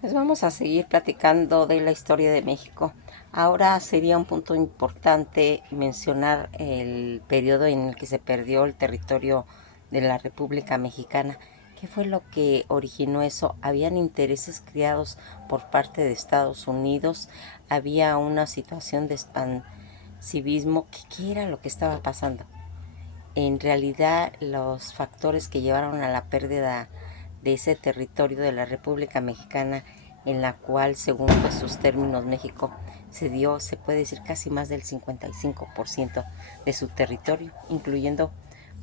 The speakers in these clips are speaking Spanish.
Pues vamos a seguir platicando de la historia de México. Ahora sería un punto importante mencionar el periodo en el que se perdió el territorio de la República Mexicana. ¿Qué fue lo que originó eso? Habían intereses creados por parte de Estados Unidos, había una situación de expansivismo. ¿Qué era lo que estaba pasando? En realidad, los factores que llevaron a la pérdida de ese territorio de la República Mexicana, en la cual, según pues, sus términos, México se dio, se puede decir, casi más del 55% de su territorio, incluyendo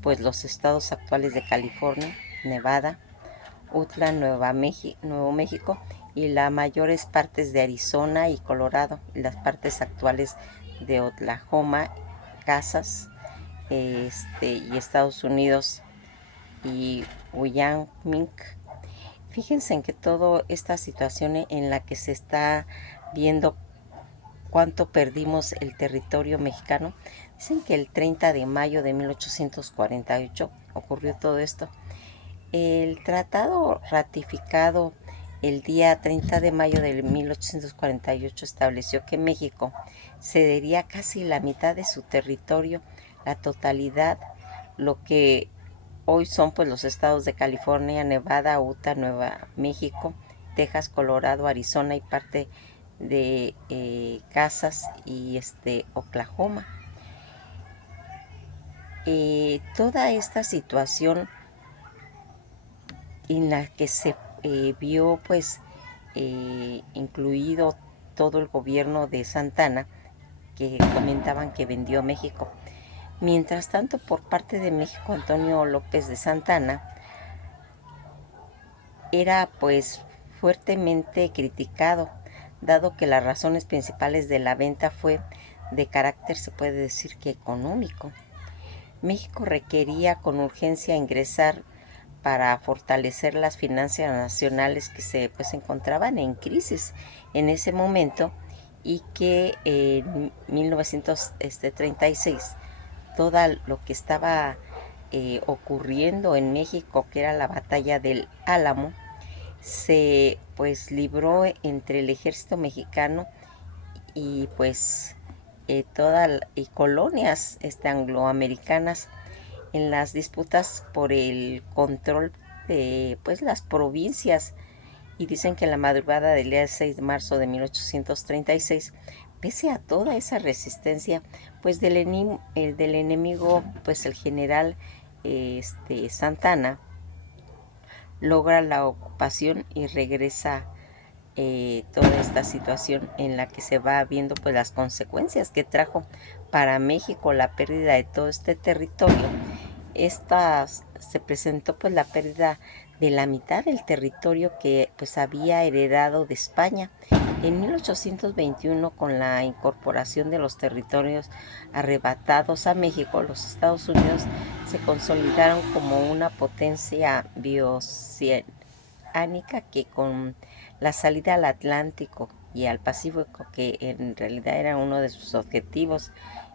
pues los estados actuales de California, Nevada, Utah, Nuevo México y las mayores partes de Arizona y Colorado, y las partes actuales de Oklahoma, Kansas, y Estados Unidos y Wyoming. Fíjense en que toda esta situación en la que se está viendo cuánto perdimos el territorio mexicano, dicen que el 30 de mayo de 1848 ocurrió todo esto. El tratado ratificado el día 30 de mayo de 1848 estableció que México cedería casi la mitad de su territorio, la totalidad, lo que hoy son pues los estados de California, Nevada, Utah, Nuevo México, Texas, Colorado, Arizona y parte de Kansas y Oklahoma. Toda esta situación en la que se vio pues incluido todo el gobierno de Santana, que comentaban que vendió a México. Mientras tanto, por parte de México, Antonio López de Santana era pues fuertemente criticado, dado que las razones principales de la venta fue de carácter, se puede decir, que económico. México requería con urgencia ingresar para fortalecer las finanzas nacionales que se pues encontraban en crisis en ese momento, y que en 1936 todo lo que estaba ocurriendo en México, que era la batalla del Álamo, se pues libró entre el ejército mexicano y pues y colonias angloamericanas en las disputas por el control de pues las provincias. Y dicen que en la madrugada del día 6 de marzo de 1836, pese a toda esa resistencia pues del enemigo, pues el general Santana logra la ocupación y regresa toda esta situación en la que se va viendo pues las consecuencias que trajo para México la pérdida de todo este territorio. Se presentó pues la pérdida de la mitad del territorio que pues había heredado de España. En 1821, con la incorporación de los territorios arrebatados a México, los Estados Unidos se consolidaron como una potencia bioceánica que, con la salida al Atlántico y al Pacífico, que en realidad era uno de sus objetivos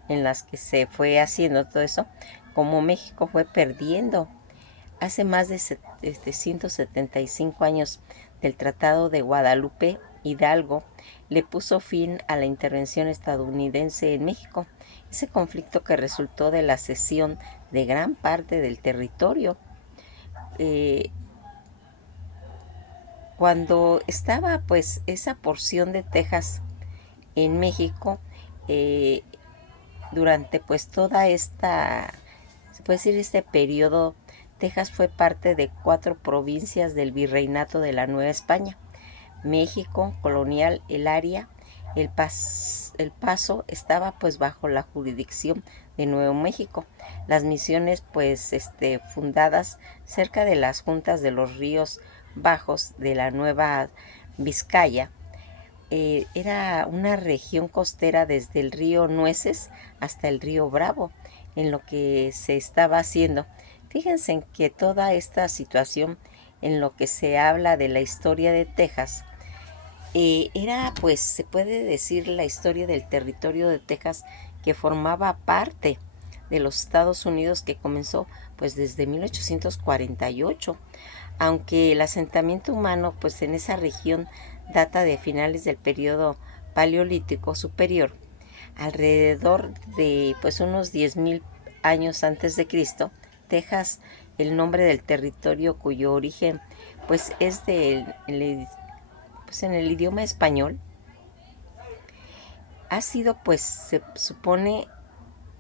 en las que se fue haciendo todo eso, como México fue perdiendo. Hace más de 175 años del Tratado de Guadalupe, Hidalgo le puso fin a la intervención estadounidense en México, ese conflicto que resultó de la cesión de gran parte del territorio. Eh, Cuando estaba pues esa porción de Texas en México, eh, durante pues toda esta, se puede decir, este periodo, Texas fue parte de 4 provincias del virreinato de la Nueva España: México colonial, el área, el Paso estaba pues bajo la jurisdicción de Nuevo México. Las misiones pues fundadas cerca de las juntas de los ríos bajos de la Nueva Vizcaya. Era una región costera desde el río Nueces hasta el río Bravo, en lo que se estaba haciendo. Fíjense en que toda esta situación, en lo que se habla de la historia de Texas, era pues se puede decir la historia del territorio de Texas, que formaba parte de los Estados Unidos, que comenzó pues desde 1848. aunque el asentamiento humano pues en esa región data de finales del periodo paleolítico superior, alrededor de pues unos 10.000 años antes de Cristo, Texas, el nombre del territorio cuyo origen pues es pues en el idioma español, ha sido pues se supone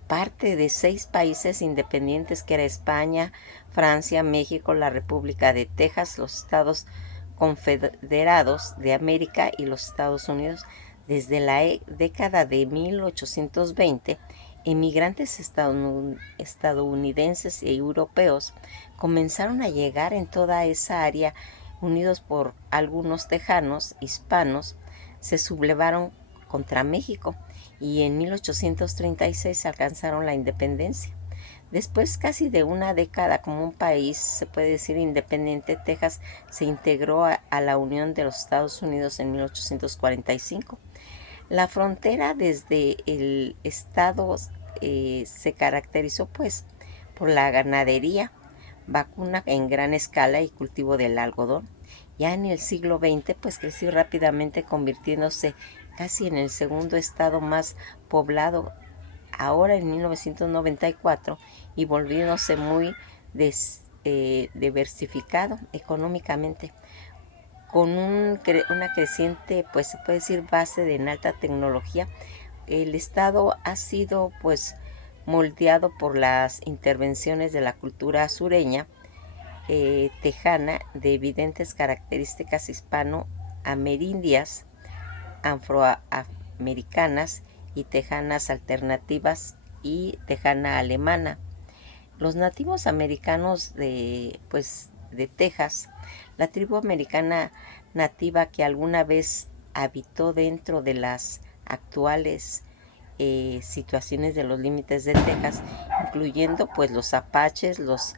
parte de 6 países independientes que era España, Francia, México, la República de Texas, los Estados Confederados de América y los Estados Unidos. Desde la década de 1820, emigrantes estadounidenses y europeos comenzaron a llegar en toda esa área, unidos por algunos tejanos hispanos, se sublevaron contra México y en 1836 alcanzaron la independencia. Después casi de una década como un país, se puede decir, independiente, Texas se integró a la Unión de los Estados Unidos en 1845. La frontera desde el estado se caracterizó pues por la ganadería vacuna en gran escala y cultivo del algodón. Ya en el siglo XX pues creció rápidamente, convirtiéndose casi en el segundo estado más poblado ahora en 1994 y volviéndose muy diversificado económicamente, con una creciente, pues se puede decir, base en alta tecnología. El estado ha sido pues moldeado por las intervenciones de la cultura sureña, tejana, de evidentes características hispano-amerindias, afroamericanas y tejanas alternativas y tejana alemana. Los nativos americanos de Texas, la tribu americana nativa que alguna vez habitó dentro de las actuales situaciones de los límites de Texas, incluyendo pues los apaches, los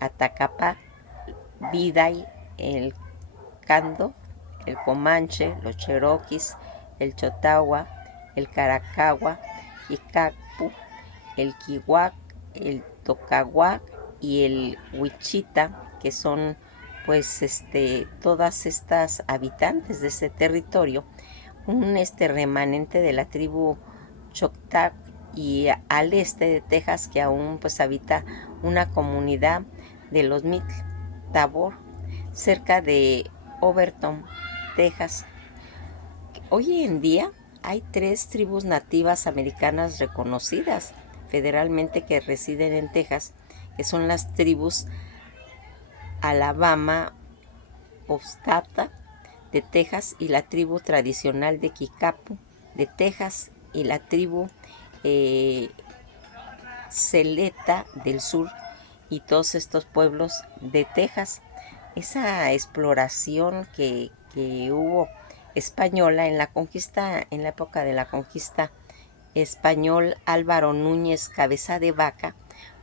Atacapa, Viday, el Cando, el Comanche, los Cherokees, el Chotagua, el Caracagua, Icapu, el Kiwak, el Tocahuac y el Wichita, que son pues todas estas habitantes de ese territorio, un remanente de la tribu Choctaw, y al este de Texas que aún pues habita una comunidad de los Mitl Tabor cerca de Overton, Texas. Hoy en día hay 3 tribus nativas americanas reconocidas federalmente que residen en Texas, que son las tribus Alabama Ostata de Texas y la tribu tradicional de Kikapu de Texas y la tribu Celeta del sur y todos estos pueblos de Texas. Esa exploración que hubo española en la conquista, en la época de la conquista español, Álvaro Núñez Cabeza de Vaca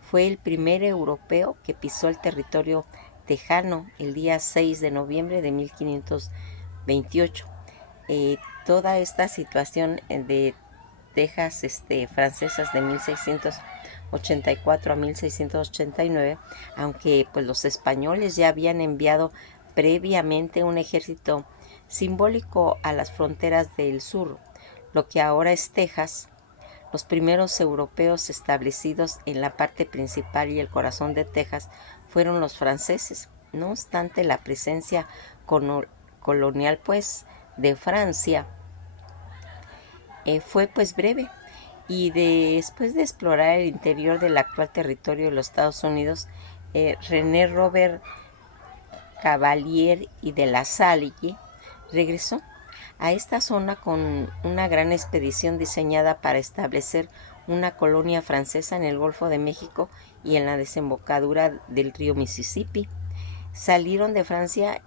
fue el primer europeo que pisó el territorio tejano el día 6 de noviembre de 1528. Toda esta situación de Texas francesas de 1684 a 1689, aunque pues los españoles ya habían enviado previamente un ejército simbólico a las fronteras del sur, lo que ahora es Texas. Los primeros europeos establecidos en la parte principal y el corazón de Texas fueron los franceses. No obstante, la presencia colonial pues de Francia fue pues breve, y después de explorar el interior del actual territorio de los Estados Unidos, René Robert Cavalier y de la Salle regresó a esta zona con una gran expedición diseñada para establecer una colonia francesa en el Golfo de México y en la desembocadura del río Mississippi. Salieron de Francia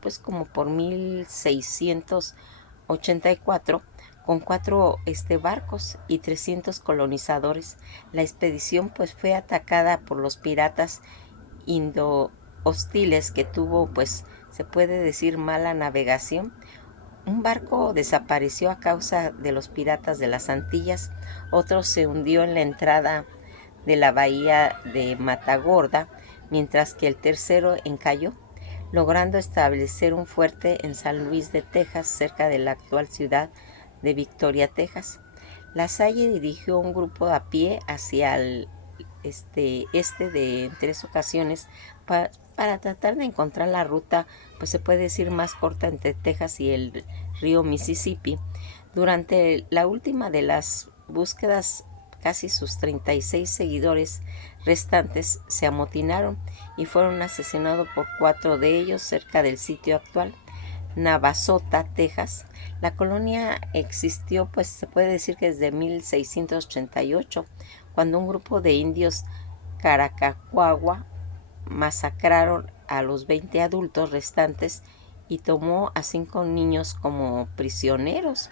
pues como por 1684 con 4 barcos y 300 colonizadores. La expedición pues fue atacada por los piratas indo-hostiles, que tuvo pues se puede decir mala navegación. Un barco desapareció a causa de los piratas de las Antillas, otro se hundió en la entrada de la bahía de Matagorda, mientras que el tercero encalló. logrando establecer un fuerte en San Luis de Texas, cerca de la actual ciudad de Victoria, Texas. La Salle dirigió un grupo a pie hacia el este de en 3 ocasiones para tratar de encontrar la ruta, pues se puede decir más corta entre Texas y el río Mississippi. Durante la última de las búsquedas, casi sus 36 seguidores restantes se amotinaron y fueron asesinados por 4 de ellos cerca del sitio actual, Navasota, Texas. La colonia existió, pues se puede decir que desde 1688, cuando un grupo de indios Caracacuagua masacraron a los 20 adultos restantes y tomó a 5 niños como prisioneros.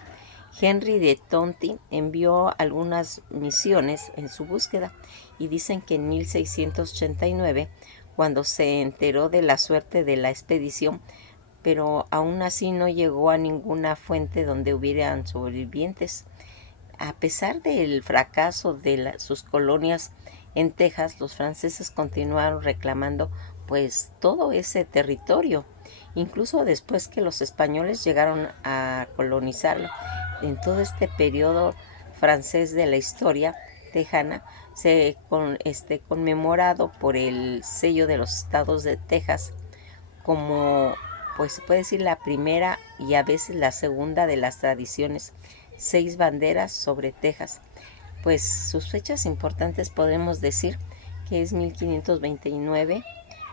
Henry de Tonti envió algunas misiones en su búsqueda y dicen que en 1689, cuando se enteró de la suerte de la expedición, pero aún así no llegó a ninguna fuente donde hubieran sobrevivientes. A pesar del fracaso de sus colonias en Texas, los franceses continuaron reclamando pues todo ese territorio, incluso después que los españoles llegaron a colonizarlo. En todo este periodo francés de la historia tejana se conmemorado por el sello de los estados de Texas como, pues se puede decir, la primera y a veces la segunda de las tradiciones, 6 banderas sobre Texas. Pues sus fechas importantes podemos decir que es 1529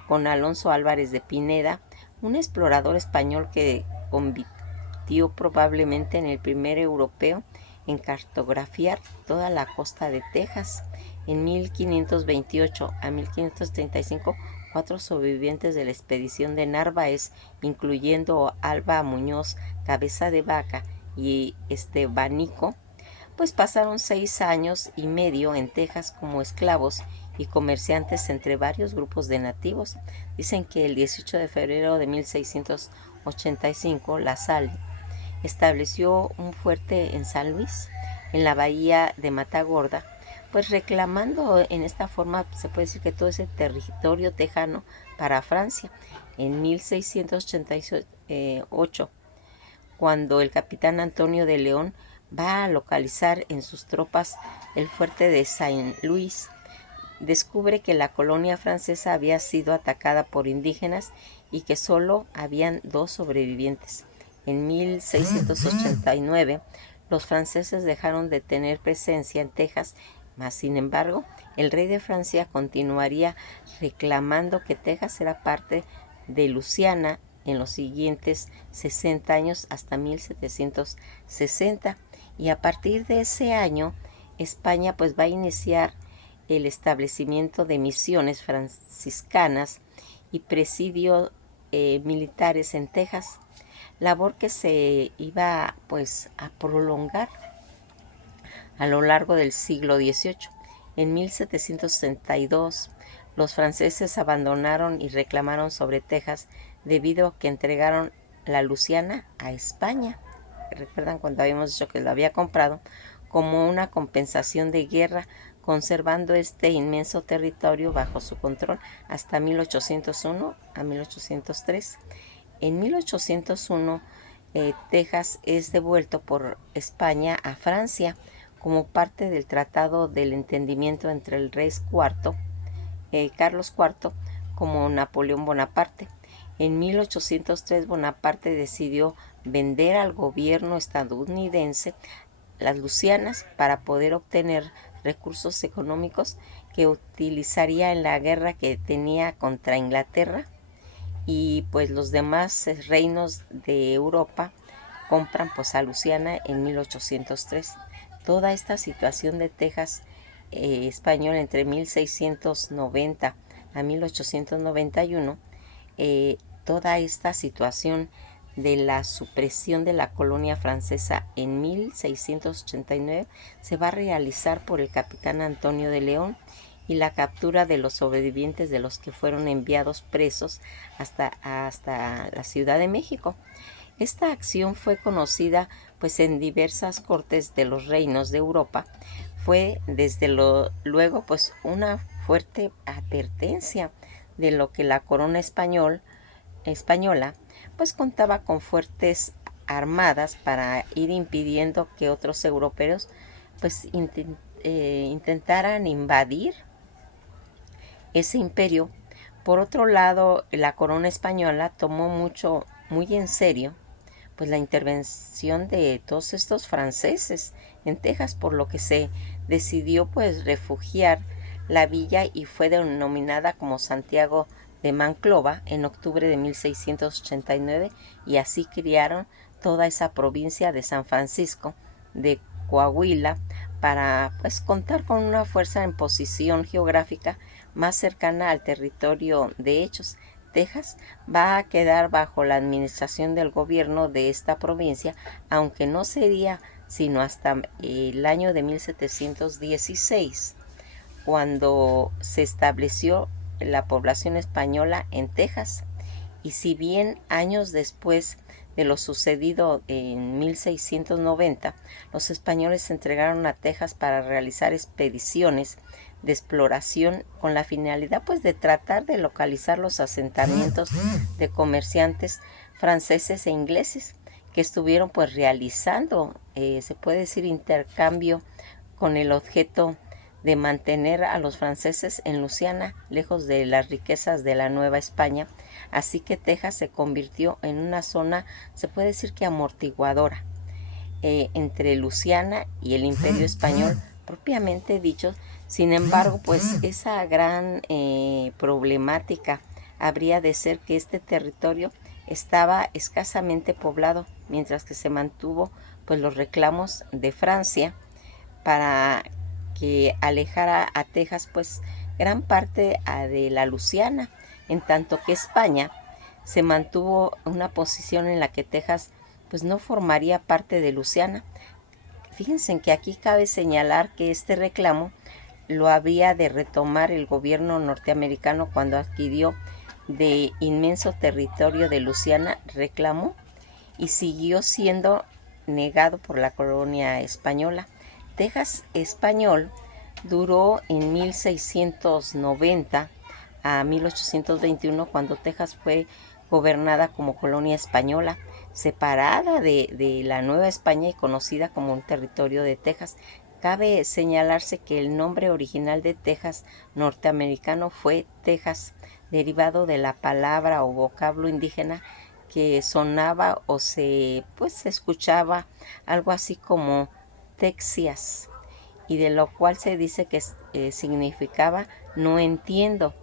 con Alonso Álvarez de Pineda, un explorador español que convirtió probablemente en el primer europeo en cartografiar toda la costa de Texas. En 1528 a 1535, 4 sobrevivientes de la expedición de Narváez, incluyendo Alba Muñoz, Cabeza de Vaca y Estebanico, pues pasaron 6 años y medio en Texas como esclavos y comerciantes entre varios grupos de nativos. Dicen que el 18 de febrero de 1685 La Salle estableció un fuerte en San Luis, en la bahía de Matagorda, pues reclamando en esta forma, se puede decir que todo ese territorio tejano para Francia. En 1688, cuando el capitán Antonio de León va a localizar en sus tropas el fuerte de Saint Louis, descubre que la colonia francesa había sido atacada por indígenas y que solo habían 2 sobrevivientes. En 1689, los franceses dejaron de tener presencia en Texas, mas sin embargo, el rey de Francia continuaría reclamando que Texas era parte de Luisiana en los siguientes 60 años hasta 1760, y a partir de ese año España pues va a iniciar el establecimiento de misiones franciscanas y presidios militares en Texas, labor que se iba pues a prolongar a lo largo del siglo XVIII. En 1762, los franceses abandonaron y reclamaron sobre Texas debido a que entregaron la Luisiana a España. ¿Recuerdan cuando habíamos dicho que lo había comprado? Como una compensación de guerra, conservando este inmenso territorio bajo su control hasta 1801 a 1803. En 1801, Texas es devuelto por España a Francia como parte del Tratado del Entendimiento entre el rey Carlos IV, como Napoleón Bonaparte. En 1803, Bonaparte decidió vender al gobierno estadounidense las Luisianas para poder obtener recursos económicos que utilizaría en la guerra que tenía contra Inglaterra, y pues los demás reinos de Europa compran pues a Luisiana en 1803. Toda esta situación de Texas español entre 1690 a 1891, toda esta situación de la supresión de la colonia francesa en 1689 se va a realizar por el capitán Antonio de León, y la captura de los sobrevivientes de los que fueron enviados presos hasta la Ciudad de México. Esta acción fue conocida pues en diversas cortes de los reinos de Europa. Fue desde luego pues una fuerte advertencia de lo que la corona española española pues contaba con fuertes armadas para ir impidiendo que otros europeos pues intentaran invadir ese imperio. Por otro lado, la corona española tomó muy en serio pues la intervención de todos estos franceses en Texas, por lo que se decidió pues refugiar la villa y fue denominada como Santiago de Monclova en octubre de 1689, y así criaron toda esa provincia de San Francisco de Coahuila para pues contar con una fuerza en posición geográfica más cercana al territorio de Hechos. Texas va a quedar bajo la administración del gobierno de esta provincia, aunque no sería sino hasta el año de 1716, cuando se estableció la población española en Texas. Y si bien años después de lo sucedido en 1690, los españoles se entregaron a Texas para realizar expediciones de exploración con la finalidad pues de tratar de localizar los asentamientos de comerciantes franceses e ingleses que estuvieron pues realizando, se puede decir, intercambio con el objeto de mantener a los franceses en Luisiana, lejos de las riquezas de la Nueva España. Así que Texas se convirtió en una zona, se puede decir que amortiguadora, entre Luisiana y el Imperio Español propiamente dicho. Sin embargo, pues esa gran problemática habría de ser que este territorio estaba escasamente poblado, mientras que se mantuvo pues los reclamos de Francia para que alejara a Texas pues gran parte de la Luisiana, en tanto que España se mantuvo una posición en la que Texas pues no formaría parte de Luisiana. Fíjense que aquí cabe señalar que este reclamo lo había de retomar el gobierno norteamericano cuando adquirió de inmenso territorio de Luisiana, reclamó y siguió siendo negado por la colonia española. Texas español duró en 1690 a 1821, cuando Texas fue gobernada como colonia española, separada de la Nueva España y conocida como un territorio de Texas. Cabe señalarse que el nombre original de Texas norteamericano fue Texas, derivado de la palabra o vocablo indígena que sonaba o se escuchaba algo así como Texias, y de lo cual se dice que significaba no entiendo.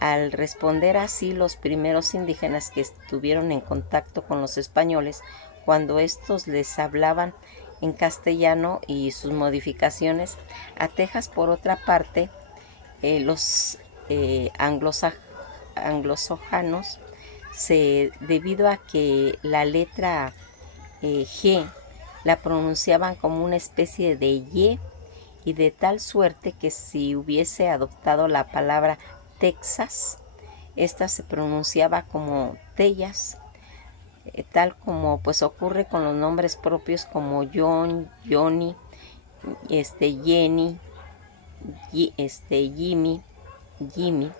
Al responder así los primeros indígenas que estuvieron en contacto con los españoles, cuando estos les hablaban en castellano y sus modificaciones, a Texas por otra parte, los anglosajonos, debido a que la letra G la pronunciaban como una especie de Y, y de tal suerte que si hubiese adoptado la palabra Texas, esta se pronunciaba como Tellas, tal como pues ocurre con los nombres propios como John, Johnny, Jenny, Jimmy, Jimmy,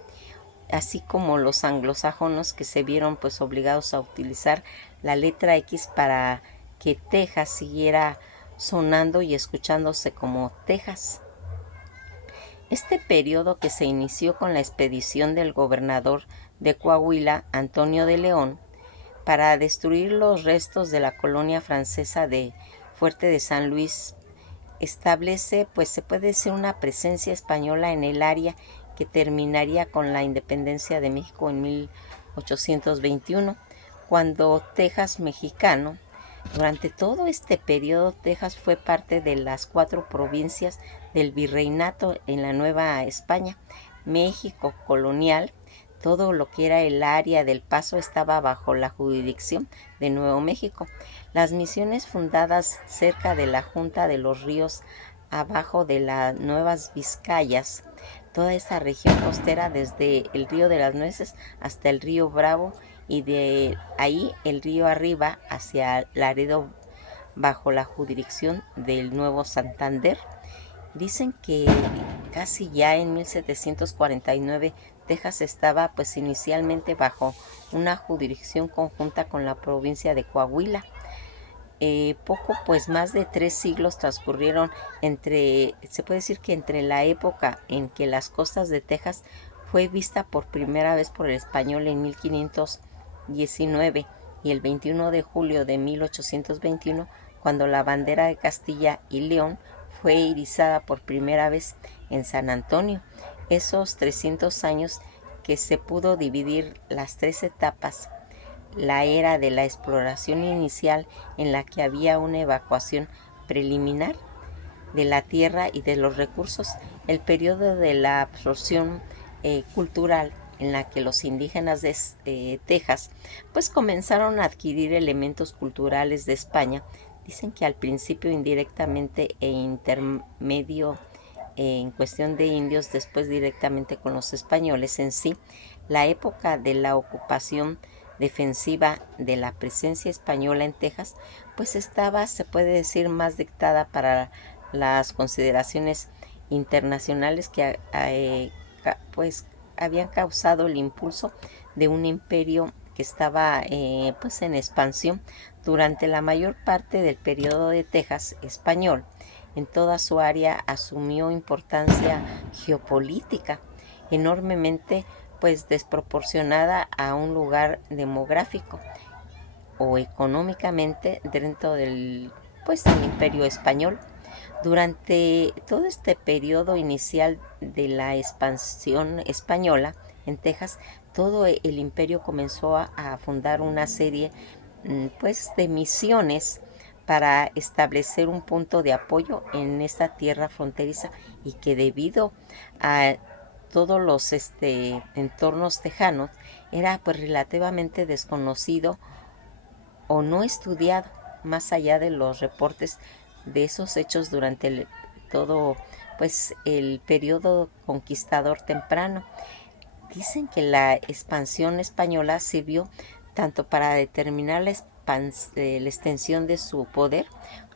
así como los anglosajonos que se vieron pues obligados a utilizar la letra X para que Texas siguiera sonando y escuchándose como Texas. Este periodo, que se inició con la expedición del gobernador de Coahuila, Antonio de León, para destruir los restos de la colonia francesa de Fuerte de San Luis, establece, pues se puede decir, una presencia española en el área que terminaría con la independencia de México en 1821, cuando Texas mexicano. Durante todo este periodo, Texas fue parte de las 4 provincias del virreinato en la Nueva España. México colonial, todo lo que era el área del Paso, estaba bajo la jurisdicción de Nuevo México. Las misiones fundadas cerca de la Junta de los Ríos, abajo de las Nuevas Vizcayas, toda esa región costera desde el río de las Nueces hasta el río Bravo, y de ahí el río arriba hacia Laredo, bajo la jurisdicción del Nuevo Santander. Dicen que casi ya en 1749 Texas estaba pues inicialmente bajo una jurisdicción conjunta con la provincia de Coahuila. Poco, pues más de 3 siglos transcurrieron se puede decir que entre la época en que las costas de Texas fue vista por primera vez por el español en 1519 y el 21 de julio de 1821, cuando la bandera de Castilla y León fue irizada por primera vez en San Antonio. Esos 300 años que se pudo dividir las 3 etapas: la era de la exploración inicial, en la que había una evacuación preliminar de la tierra y de los recursos; el periodo de la absorción cultural, en la que los indígenas de Texas pues comenzaron a adquirir elementos culturales de España, dicen que al principio indirectamente e intermedio en cuestión de indios, después directamente con los españoles. En sí, la época de la ocupación defensiva de la presencia española en Texas pues estaba, se puede decir, más dictada para las consideraciones internacionales que pues habían causado el impulso de un imperio que estaba pues en expansión durante la mayor parte del periodo de Texas español. En toda su área asumió importancia geopolítica enormemente pues desproporcionada a un lugar demográfico o económicamente dentro del imperio español. Durante todo este periodo inicial de la expansión española en Texas, todo el imperio comenzó a fundar una serie de misiones para establecer un punto de apoyo en esta tierra fronteriza, y que debido a todos los entornos tejanos era pues relativamente desconocido o no estudiado, más allá de los reportes de esos hechos durante todo el periodo conquistador temprano. Dicen que la expansión española sirvió tanto para determinar la extensión de su poder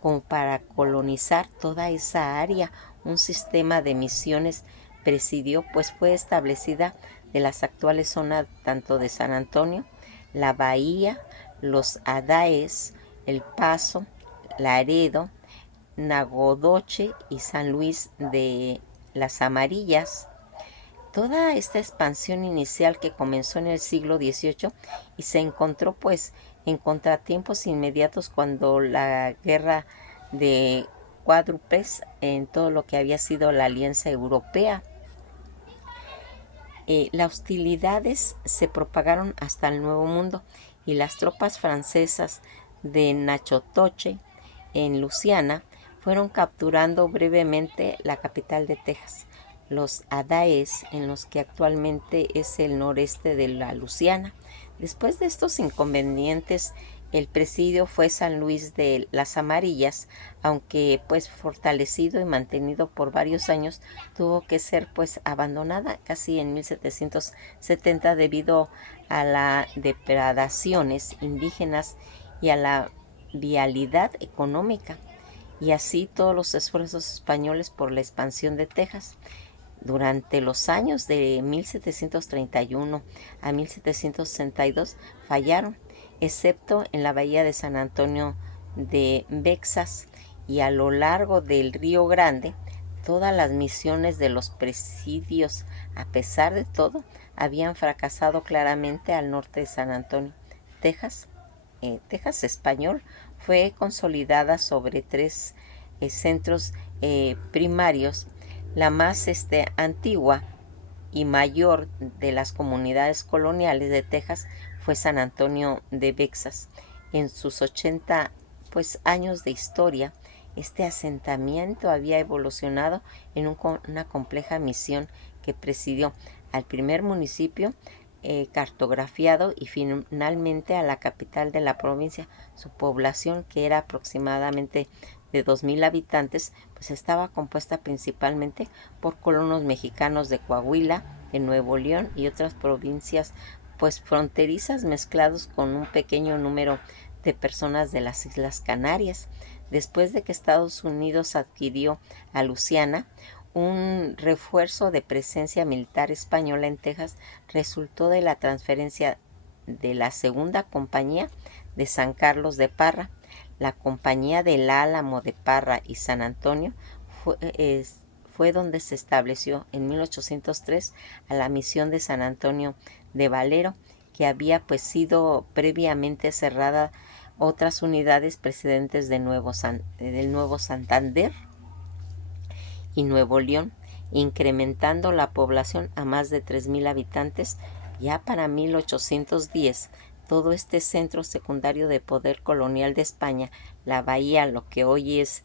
como para colonizar toda esa área. Un sistema de misiones presidió, pues fue establecida de las actuales zonas tanto de San Antonio, la Bahía, los Adaes, El Paso, Laredo, Nagodoche y San Luis de las Amarillas. Toda esta expansión inicial que comenzó en el siglo XVIII y se encontró pues en contratiempos inmediatos cuando la guerra de cuádruples en todo lo que había sido la Alianza Europea. Las hostilidades se propagaron hasta el Nuevo Mundo, y las tropas francesas de Nachotoche en Luisiana fueron capturando brevemente la capital de Texas, los Adaes, en los que actualmente es el noreste de la Luisiana. Después de estos inconvenientes, el presidio fue San Luis de las Amarillas, aunque pues fortalecido y mantenido por varios años, tuvo que ser pues abandonada casi en 1770 debido a las depredaciones indígenas y a la vialidad económica, y así todos los esfuerzos españoles por la expansión de Texas. Durante los años de 1731 a 1762 fallaron, excepto en la bahía de San Antonio de Bexas, y a lo largo del Río Grande. Todas las misiones de los presidios, a pesar de todo, habían fracasado claramente al norte de San Antonio. Texas, Texas español, fue consolidada sobre 3 centros primarios. La más antigua y mayor de las comunidades coloniales de Texas fue San Antonio de Bexas. En sus 80 años de historia, este asentamiento había evolucionado en una compleja misión que presidió al primer municipio cartografiado y finalmente a la capital de la provincia. Su población, que era aproximadamente de 2,000 habitantes, pues estaba compuesta principalmente por colonos mexicanos de Coahuila, de Nuevo León y otras provincias pues fronterizas, mezclados con un pequeño número de personas de las Islas Canarias. Después de que Estados Unidos adquirió a Luisiana, un refuerzo de presencia militar española en Texas resultó de la transferencia de la segunda compañía de San Carlos de Parra. La compañía del Álamo de Parra y San Antonio fue donde se estableció en 1803 a la misión de San Antonio de Valero, que había pues sido previamente cerrada otras unidades procedentes del Nuevo Santander y Nuevo León, incrementando la población a más de 3,000 habitantes. Ya para 1810, todo este centro secundario de poder colonial de España, la bahía, lo que hoy es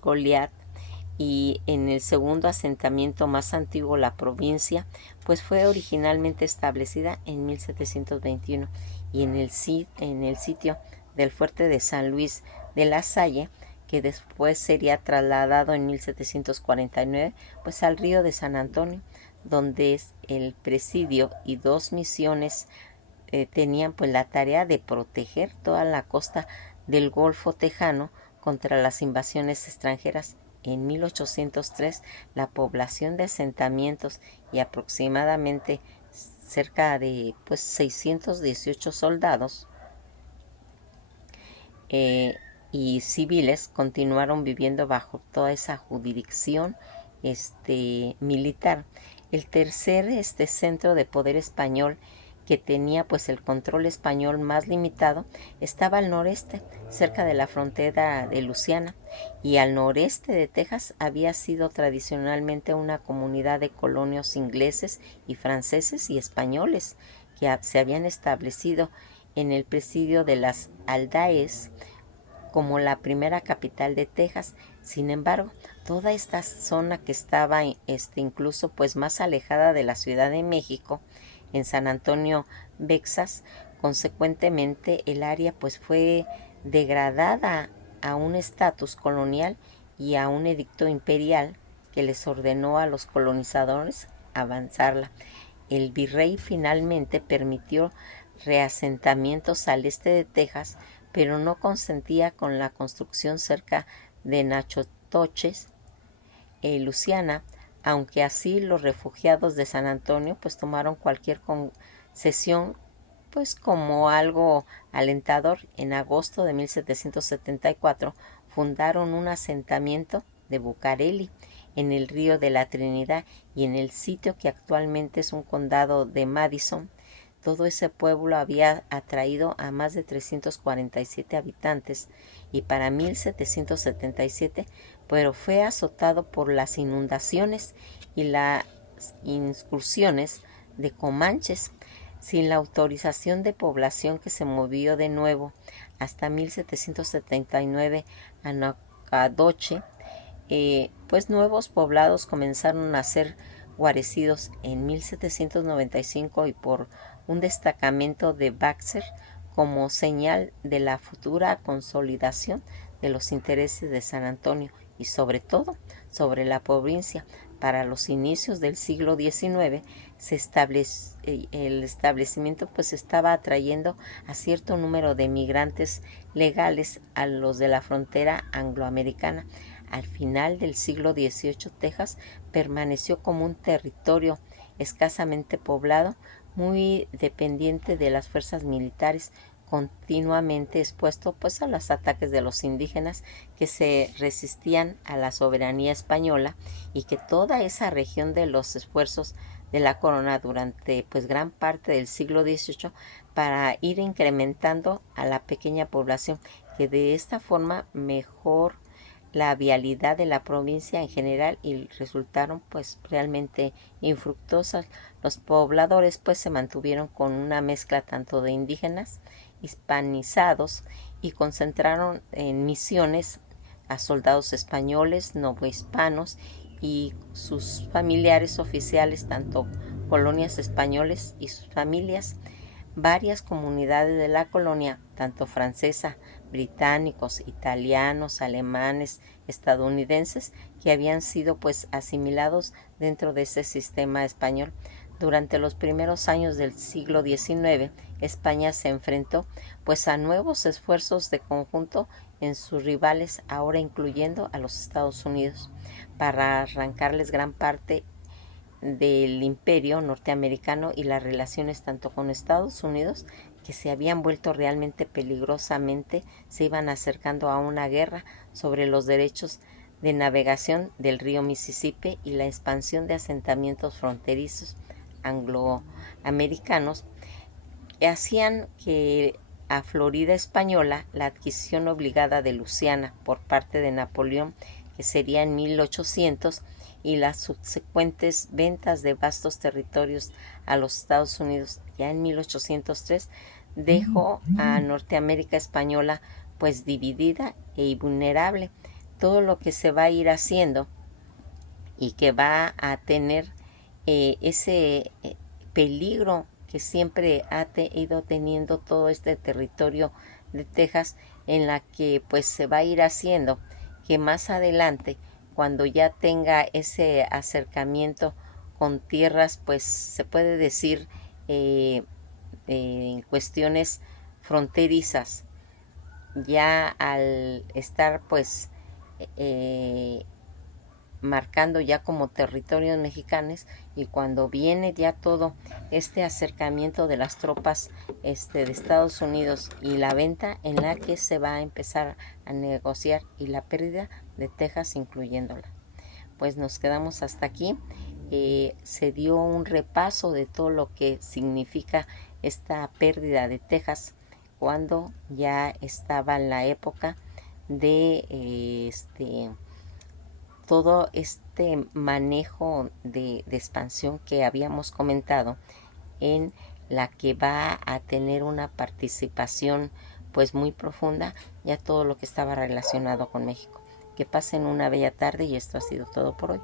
Goliat, y en el segundo asentamiento más antiguo, la provincia, pues fue originalmente establecida en 1721, y en el sitio del fuerte de San Luis de la Salle, que después sería trasladado en 1749 pues al río de San Antonio, donde el presidio y 2 misiones tenían pues la tarea de proteger toda la costa del Golfo Tejano contra las invasiones extranjeras. En 1803, la población de asentamientos y aproximadamente cerca de 618 soldados y civiles continuaron viviendo bajo toda esa jurisdicción militar. El tercer centro de poder español, que tenía pues el control español más limitado, estaba al noreste, cerca de la frontera de Luisiana, y al noreste de Texas había sido tradicionalmente una comunidad de colonios ingleses y franceses y españoles que se habían establecido en el presidio de las Aldáes como la primera capital de Texas. Sin embargo, toda esta zona que estaba incluso pues más alejada de la Ciudad de México, en San Antonio, Texas, consecuentemente el área pues fue degradada a un estatus colonial y a un edicto imperial que les ordenó a los colonizadores avanzarla. El virrey finalmente permitió reasentamientos al este de Texas, pero no consentía con la construcción cerca de Natchitoches, Luisiana, aunque así los refugiados de San Antonio pues tomaron cualquier concesión pues como algo alentador. En agosto de 1774 fundaron un asentamiento de Bucareli en el río de la Trinidad y en el sitio que actualmente es un condado de Madison. Todo ese pueblo había atraído a más de 347 habitantes y para 1777, pero fue azotado por las inundaciones y las incursiones de comanches. Sin la autorización de población, que se movió de nuevo hasta 1779 a Nacogdoches, pues nuevos poblados comenzaron a ser guarecidos en 1795 y por un destacamento de Baxter como señal de la futura consolidación de los intereses de San Antonio y sobre todo sobre la provincia. Para los inicios del siglo XIX, el establecimiento pues estaba atrayendo a cierto número de migrantes legales a los de la frontera angloamericana. Al final del siglo XVIII, Texas permaneció como un territorio escasamente poblado, muy dependiente de las fuerzas militares, continuamente expuesto pues a los ataques de los indígenas que se resistían a la soberanía española, y que toda esa región de los esfuerzos de la corona durante pues gran parte del siglo XVIII para ir incrementando a la pequeña población, que de esta forma mejor la vialidad de la provincia en general y resultaron pues realmente infructuosas. Los pobladores pues se mantuvieron con una mezcla tanto de indígenas, hispanizados, y concentraron en misiones a soldados españoles, novohispanos y sus familiares oficiales, tanto colonias españoles y sus familias. Varias comunidades de la colonia, tanto francesa, británicos, italianos, alemanes, estadounidenses, que habían sido pues asimilados dentro de ese sistema español. Durante los primeros años del siglo XIX, España se enfrentó pues a nuevos esfuerzos de conjunto en sus rivales, ahora incluyendo a los Estados Unidos, para arrancarles gran parte del imperio norteamericano y las relaciones tanto con Estados Unidos, que se habían vuelto realmente peligrosamente, se iban acercando a una guerra sobre los derechos de navegación del río Mississippi y la expansión de asentamientos fronterizos angloamericanos que hacían que a Florida española la adquisición obligada de Luisiana por parte de Napoleón, que sería en 1800, y las subsecuentes ventas de vastos territorios a los Estados Unidos ya en 1803 dejó a Norteamérica española pues dividida e vulnerable. Todo lo que se va a ir haciendo y que va a tener ese peligro que siempre ha ido teniendo todo este territorio de Texas, en la que pues se va a ir haciendo que más adelante, cuando ya tenga ese acercamiento con tierras, pues se puede decir en cuestiones fronterizas, ya al estar pues eh, marcando ya como territorios mexicanos, y cuando viene ya todo este acercamiento de las tropas de Estados Unidos y la venta en la que se va a empezar a negociar y la pérdida de Texas incluyéndola. Pues nos quedamos hasta aquí. Se dio un repaso de todo lo que significa esta pérdida de Texas cuando ya estaba en la época de todo este manejo de expansión que habíamos comentado, en la que va a tener una participación pues muy profunda ya todo lo que estaba relacionado con México. Que pasen una bella tarde y esto ha sido todo por hoy.